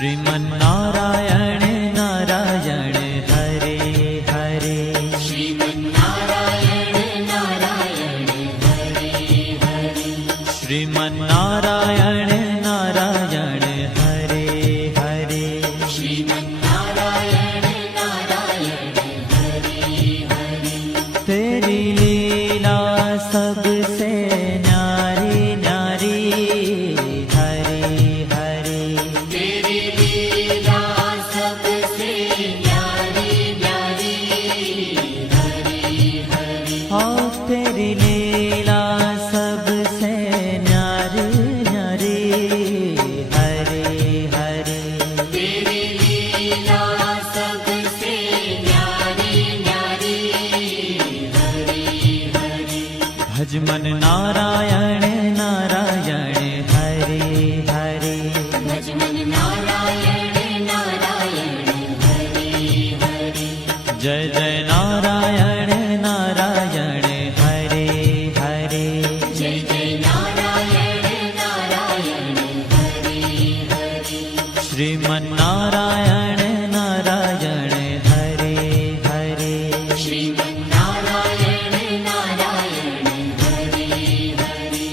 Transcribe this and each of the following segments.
श्रीमन्नारायण नारायण हरे हरे। श्रीमन्नारायण नारायण हरे हरे। श्रीमन्नारायण नारायण हरे हरे। श्रीमन्नारायण नारायण हरे हरे। तेरी लीला सबसे न्यारी न्यारी हरे हरे। तेरी लीला सबसे न्यारी न्यारी हरे हरे। हाँ तेरी लीला सबसे न्यारी न्यारी हरे हरे। तेरी लीला सबसे न्यारी न्यारी हरे हरे। भज मन नारायण नारायण हरे हरे। भज मन नारायण नारायण हरे हरे। जय जय नारायण नारायण हरे हरे। जय जय नारायण नारायण हरे हरे। श्रीमन्नारायण नारायण हरे हरे। श्रीमन्नारायण नारायण हरे हरे।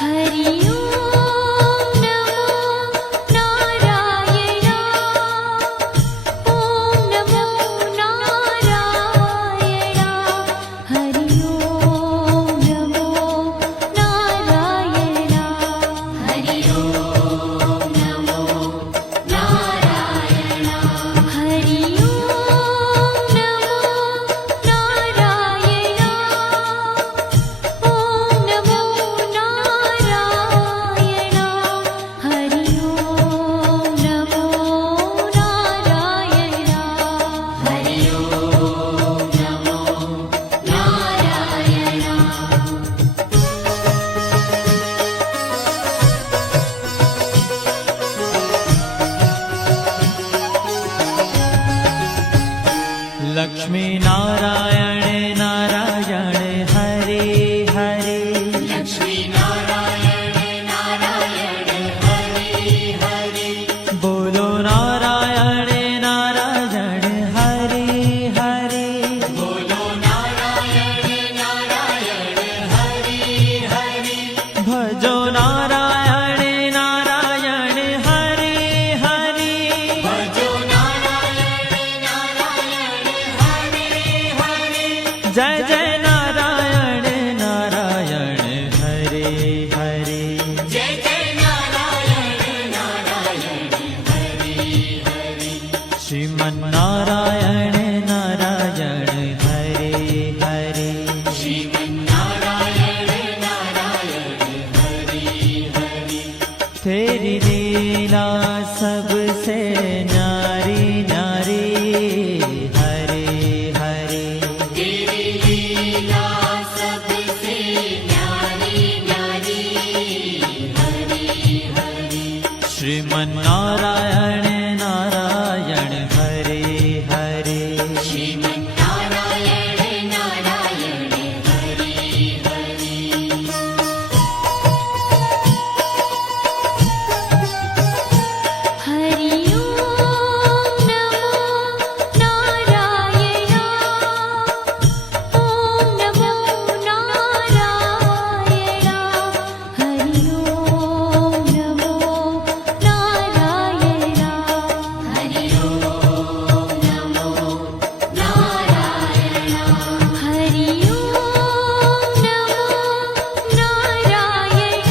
हरि ओम नमो नारायण। ओम नमो नारायण। हरि ओम नमो नारायण। हरि ओम नमो नारायण। हरि ओम नमो नारायण। ओम नमो नारायण। हरि ओम नमो नारायण। हरि ओम नमो नारायण। लक्ष्मी नारायण नारायण हरे हरे। लक्ष्मी नारायण नारायण हरे हरे। बोलो नारायण नारायण हरे हरे। बोलो नारायण नारायण हरे हरे। भजो नारायण नारायण हरे हरे। भजो नारायण नारायण हरे हरे। जय जय नारायण नारायण हरे हरे। जय जय नारायण नारायण हरे हरे। श्रीमन्नारायण नारायण हरे हरे। श्रीमन्नारायण नारायण हरे हरे। तेरी लीला सबसे न्यारी न्यारी हरे हरे। तेरी लीला सबसे न्यारी न्यारी हरे हरे। श्रीमन्नारायण नारायण हरे हरे। श्रीमन्नारायण नारायण हरे हरे। हरि ओम नमो नारायण। ओम नमो नारायण। हरि ओम नमो नारायण। हरि ओम नमो नारायण। हरि ओम नमो नारायण।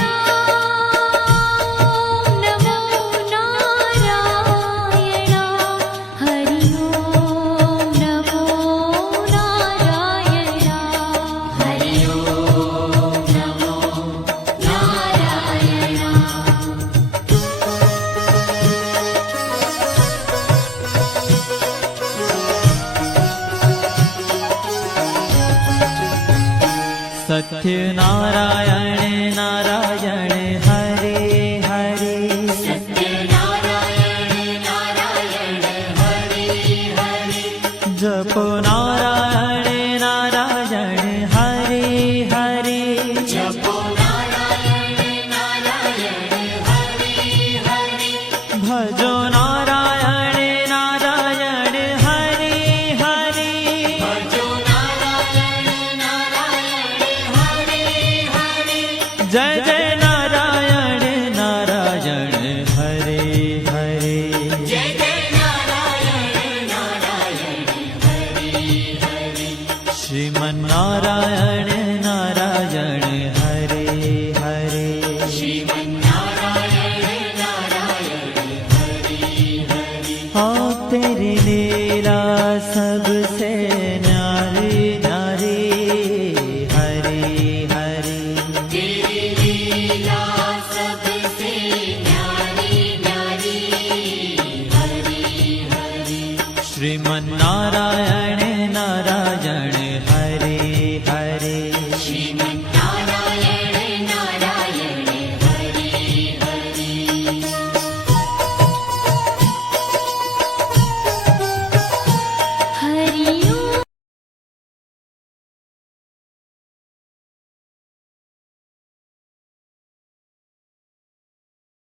ओम नमो नारायण। हरि ओम नमो नारायण। हरि ओम नमो नारायण। सत्य नारायण नारायण हरे हरे। सत्य नारायण नारायण हरे हरे। जपो नारायण नारायण हरे हरे। जपो नारायण जय जय नारायण नारायण हरे हरे जय जय नारायण नारायण हरि हरि श्रीमन्नारायण